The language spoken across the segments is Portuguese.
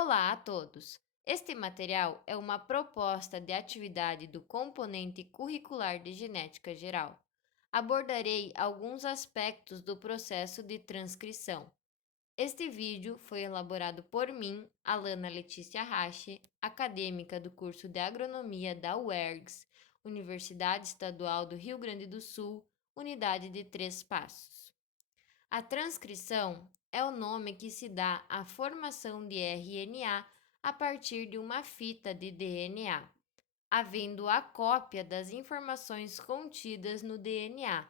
Olá a todos! Este material é uma proposta de atividade do componente curricular de Genética Geral. Abordarei alguns aspectos do processo de transcrição. Este vídeo foi elaborado por mim, Alana Letícia Rache, acadêmica do curso de Agronomia da UERGS, Universidade Estadual do Rio Grande do Sul, Unidade de Três Passos. A transcrição é o nome que se dá à formação de RNA a partir de uma fita de DNA, havendo a cópia das informações contidas no DNA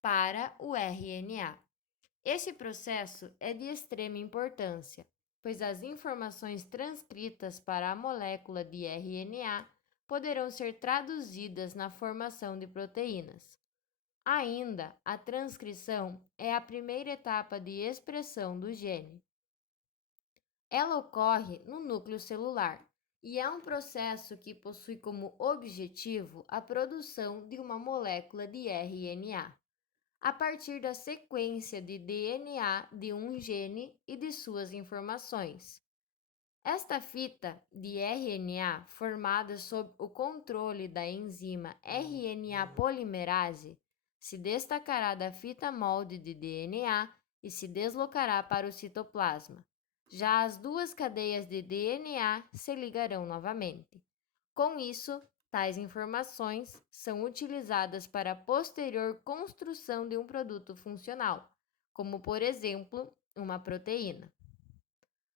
para o RNA. Esse processo é de extrema importância, pois as informações transcritas para a molécula de RNA poderão ser traduzidas na formação de proteínas. Ainda, a transcrição é a primeira etapa de expressão do gene. Ela ocorre no núcleo celular e é um processo que possui como objetivo a produção de uma molécula de RNA, a partir da sequência de DNA de um gene e de suas informações. Esta fita de RNA, formada sob o controle da enzima RNA polimerase, se destacará da fita molde de DNA e se deslocará para o citoplasma. Já as duas cadeias de DNA se ligarão novamente. Com isso, tais informações são utilizadas para a posterior construção de um produto funcional, como, por exemplo, uma proteína.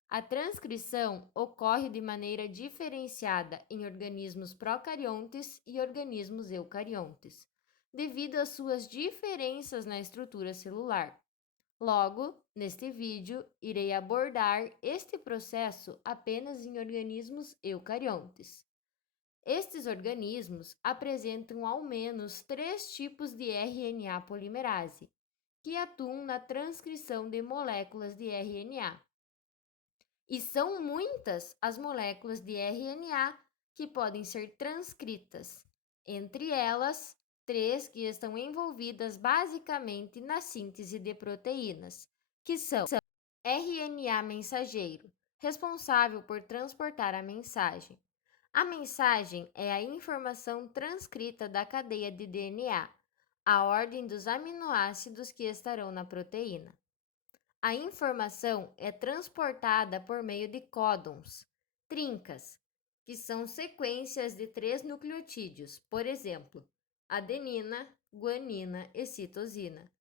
A transcrição ocorre de maneira diferenciada em organismos procariontes e organismos eucariontes, devido às suas diferenças na estrutura celular. Logo, neste vídeo, irei abordar este processo apenas em organismos eucariontes. Estes organismos apresentam ao menos 3 tipos de RNA polimerase, que atuam na transcrição de moléculas de RNA. E são muitas as moléculas de RNA que podem ser transcritas, entre elas, 3 que estão envolvidas basicamente na síntese de proteínas, que são RNA mensageiro, responsável por transportar a mensagem. A mensagem é a informação transcrita da cadeia de DNA, a ordem dos aminoácidos que estarão na proteína. A informação é transportada por meio de códons, trincas, que são sequências de 3 nucleotídeos, por exemplo, adenina, guanina e citosina.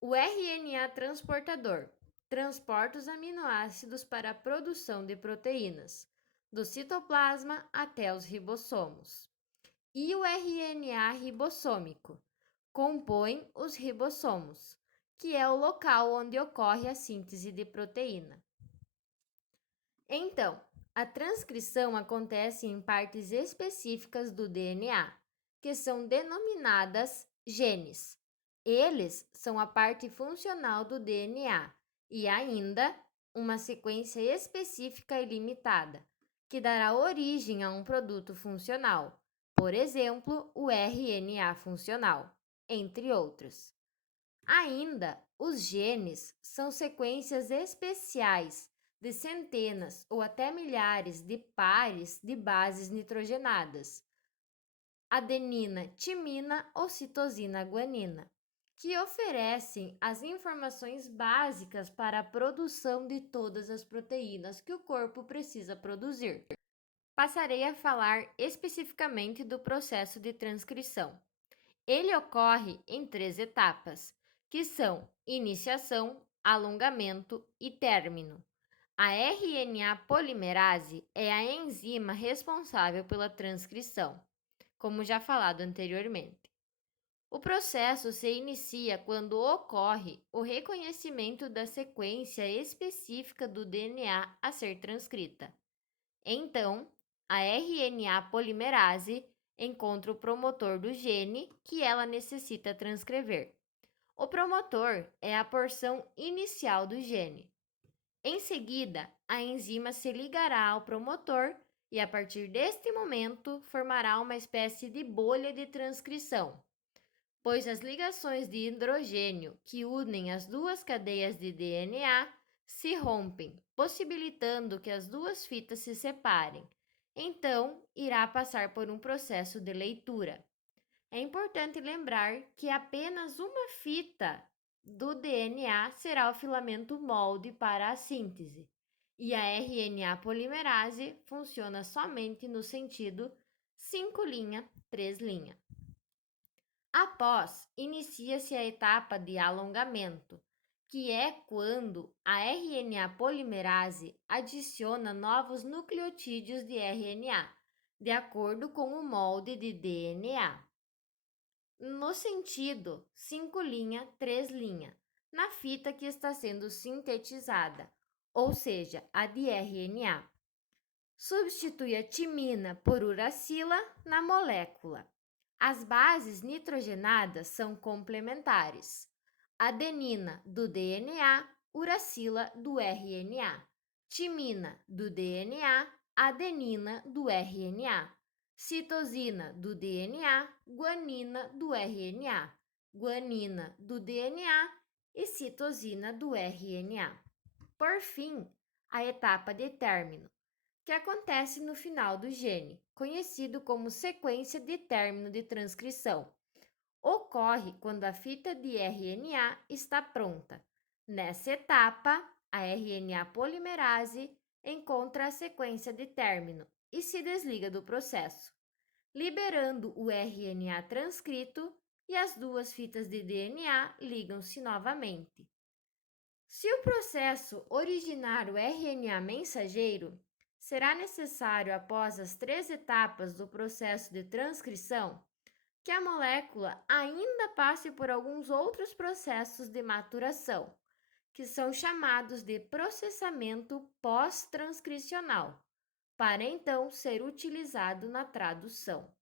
O RNA transportador transporta os aminoácidos para a produção de proteínas, do citoplasma até os ribossomos. E o RNA ribossômico compõe os ribossomos, que é o local onde ocorre a síntese de proteína. Então, a transcrição acontece em partes específicas do DNA, que são denominadas genes. Eles são a parte funcional do DNA e ainda uma sequência específica e limitada, que dará origem a um produto funcional, por exemplo, o RNA funcional, entre outros. Ainda, os genes são sequências especiais de centenas ou até milhares de pares de bases nitrogenadas, adenina, timina ou citosina, guanina, que oferecem as informações básicas para a produção de todas as proteínas que o corpo precisa produzir. Passarei a falar especificamente do processo de transcrição. Ele ocorre em 3 etapas, que são iniciação, alongamento e término. A RNA polimerase é a enzima responsável pela transcrição, como já falado anteriormente. O processo se inicia quando ocorre o reconhecimento da sequência específica do DNA a ser transcrita. Então, a RNA polimerase encontra o promotor do gene que ela necessita transcrever. O promotor é a porção inicial do gene. Em seguida, a enzima se ligará ao promotor e, a partir deste momento, formará uma espécie de bolha de transcrição, pois as ligações de hidrogênio que unem as duas cadeias de DNA se rompem, possibilitando que as duas fitas se separem. Então, irá passar por um processo de leitura. É importante lembrar que apenas uma fita do DNA será o filamento molde para a síntese, e a RNA polimerase funciona somente no sentido 5' 3'. Após, inicia-se a etapa de alongamento, que é quando a RNA polimerase adiciona novos nucleotídeos de RNA, de acordo com o molde de DNA. No sentido 5' 3', na fita que está sendo sintetizada, ou seja, a de RNA. Substitui a timina por uracila na molécula. As bases nitrogenadas são complementares. Adenina do DNA, uracila do RNA. Timina do DNA, adenina do RNA. Citosina do DNA, guanina do RNA. Guanina do DNA e citosina do RNA. Por fim, a etapa de término, que acontece no final do gene, conhecido como sequência de término de transcrição. Ocorre quando a fita de RNA está pronta. Nessa etapa, a RNA polimerase encontra a sequência de término e se desliga do processo, liberando o RNA transcrito, e as duas fitas de DNA ligam-se novamente. Se o processo originar o RNA mensageiro, será necessário, após as 3 etapas do processo de transcrição, que a molécula ainda passe por alguns outros processos de maturação, que são chamados de processamento pós-transcricional, para então ser utilizado na tradução.